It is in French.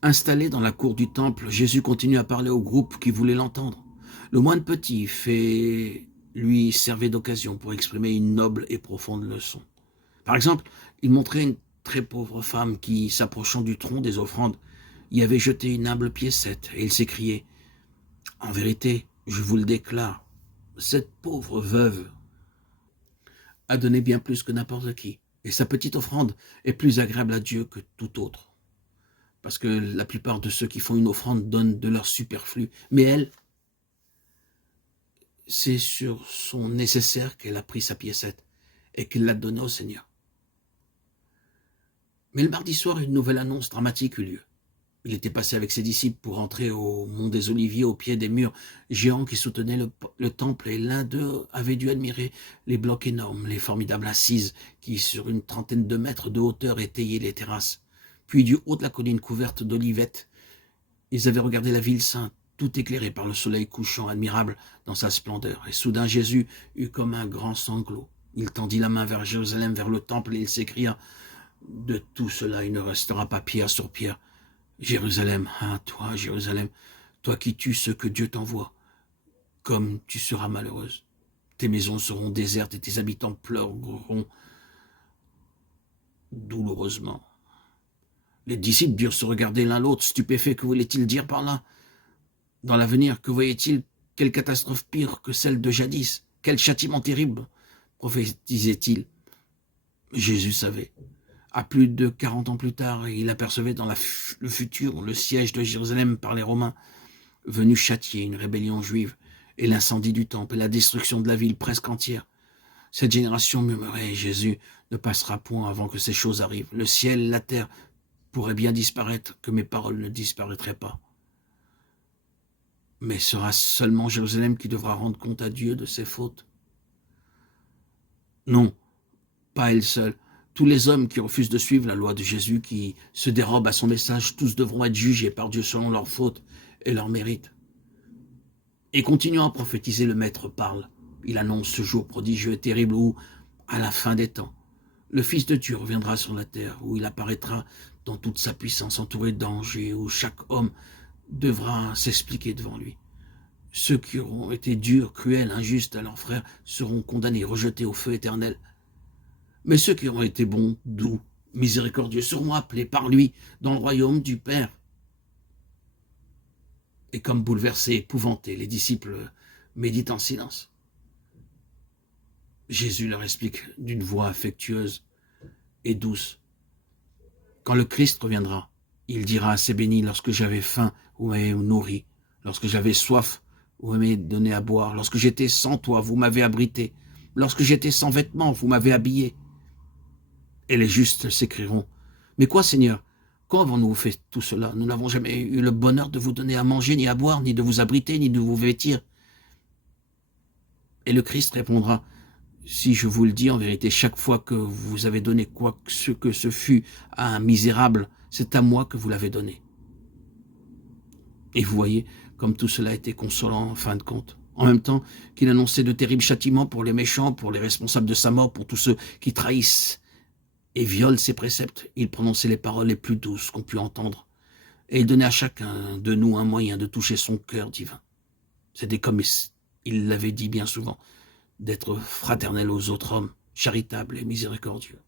Installé dans la cour du temple, Jésus continue à parler au groupe qui voulait l'entendre. Le moine petit lui servait d'occasion pour exprimer une noble et profonde leçon. Par exemple, il montrait une très pauvre femme qui, s'approchant du tronc des offrandes, y avait jeté une humble piécette, et il s'écriait « En vérité, je vous le déclare, cette pauvre veuve a donné bien plus que n'importe qui, et sa petite offrande est plus agréable à Dieu que tout autre. » Parce que la plupart de ceux qui font une offrande donnent de leur superflu. Mais elle, c'est sur son nécessaire qu'elle a pris sa piécette et qu'elle l'a donnée au Seigneur. Mais le mardi soir, une nouvelle annonce dramatique eut lieu. Il était passé avec ses disciples pour entrer au mont des Oliviers, au pied des murs géants qui soutenaient le temple, et l'un d'eux avait dû admirer les blocs énormes, les formidables assises qui, sur une trentaine de mètres de hauteur, étayaient les terrasses. Puis, du haut de la colline couverte d'olivettes, ils avaient regardé la ville sainte, tout éclairée par le soleil couchant, admirable dans sa splendeur. Et soudain, Jésus eut comme un grand sanglot. Il tendit la main vers Jérusalem, vers le temple, et il s'écria « De tout cela, il ne restera pas pierre sur pierre. Jérusalem, hein, toi, Jérusalem, toi qui tues ceux que Dieu t'envoie, comme tu seras malheureuse. Tes maisons seront désertes et tes habitants pleureront douloureusement. » Les disciples durent se regarder l'un l'autre, stupéfaits. Que voulait-il dire par là? Dans l'avenir, que voyait-il? Quelle catastrophe pire que celle de jadis? Quel châtiment terrible prophétisait-il? Jésus savait. À plus de 40 ans plus tard, il apercevait dans le futur le siège de Jérusalem par les Romains, venu châtier une rébellion juive, et l'incendie du temple, et la destruction de la ville presque entière. Cette génération murmurait, Jésus ne passera point avant que ces choses arrivent. Le ciel, la terre pourraient bien disparaître, que mes paroles ne disparaîtraient pas. Mais sera seulement Jérusalem qui devra rendre compte à Dieu de ses fautes? Non, pas elle seule. Tous les hommes qui refusent de suivre la loi de Jésus, qui se dérobent à son message, tous devront être jugés par Dieu selon leurs fautes et leurs mérites. Et continuant à prophétiser, le Maître parle. Il annonce ce jour prodigieux et terrible où, à la fin des temps, le Fils de Dieu reviendra sur la terre, où il apparaîtra dans toute sa puissance, entouré d'anges, et où chaque homme devra s'expliquer devant lui. Ceux qui auront été durs, cruels, injustes à leurs frères seront condamnés, rejetés au feu éternel. Mais ceux qui auront été bons, doux, miséricordieux seront appelés par lui dans le royaume du Père. Et comme bouleversés, épouvantés, les disciples méditent en silence. Jésus leur explique d'une voix affectueuse et douce. Quand le Christ reviendra, il dira à ses bénis, lorsque j'avais faim, vous m'avez nourri, lorsque j'avais soif, vous m'avez donné à boire, lorsque j'étais sans toit, vous m'avez abrité, lorsque j'étais sans vêtements, vous m'avez habillé. Et les justes s'écrieront, mais quoi, Seigneur? Quand avons-nous fait tout cela? Nous n'avons jamais eu le bonheur de vous donner à manger, ni à boire, ni de vous abriter, ni de vous vêtir. Et le Christ répondra, si je vous le dis en vérité, chaque fois que vous avez donné quoi que ce fût à un misérable, c'est à moi que vous l'avez donné. Et vous voyez comme tout cela était consolant en fin de compte. En même temps qu'il annonçait de terribles châtiments pour les méchants, pour les responsables de sa mort, pour tous ceux qui trahissent et violent ses préceptes, il prononçait les paroles les plus douces qu'on put entendre. Et il donnait à chacun de nous un moyen de toucher son cœur divin. C'était comme il l'avait dit bien souvent, d'être fraternel aux autres hommes, charitable et miséricordieux.